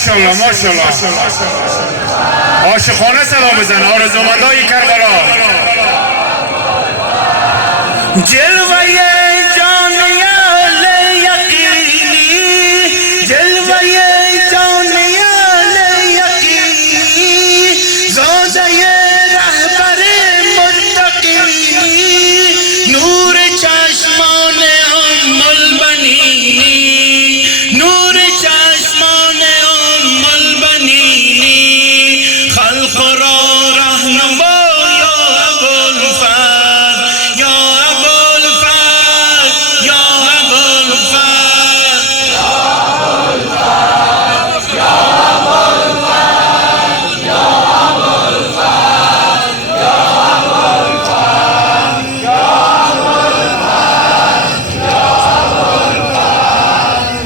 ماشاءالله ماشاءالله. عاشقانه صدا بزن آرزومندای کربلا. جلوه جان یال یقینی، جلوه جان یال یقینی، زاده رهبر متقی، نور چشمان ام البنینی، نور چشمان ام البنینی، خلق را رهنما یا ابوالفضل، یا ابوالفضل، یا ابوالفضل، یا ابوالفضل، یا ابوالفضل، یا ابوالفضل، یا ابوالفضل،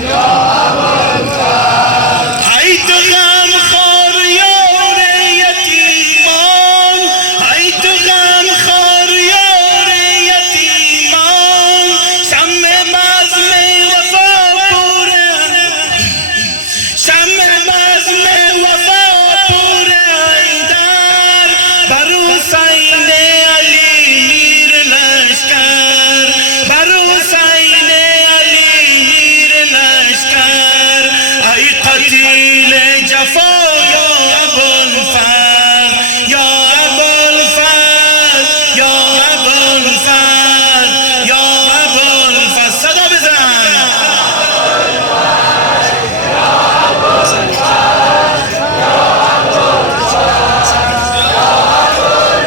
یا ابوالفضل. ای تو غمخوار یار یتیمان، ای تو غمخوار یار یتیمان، شمع بزم وفا پوره، شمع بزم وفا پوره حیدر، بر حسین علی میر لشکر، بر حسین علی میر لشکر. ای قتیل جفا یا ابوالفضل، یا ابوالفضل، یا ابوالفضل، یا ابوالفضل. صدا بزن.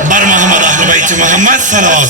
بر محمد اهل بیت محمد صلوات.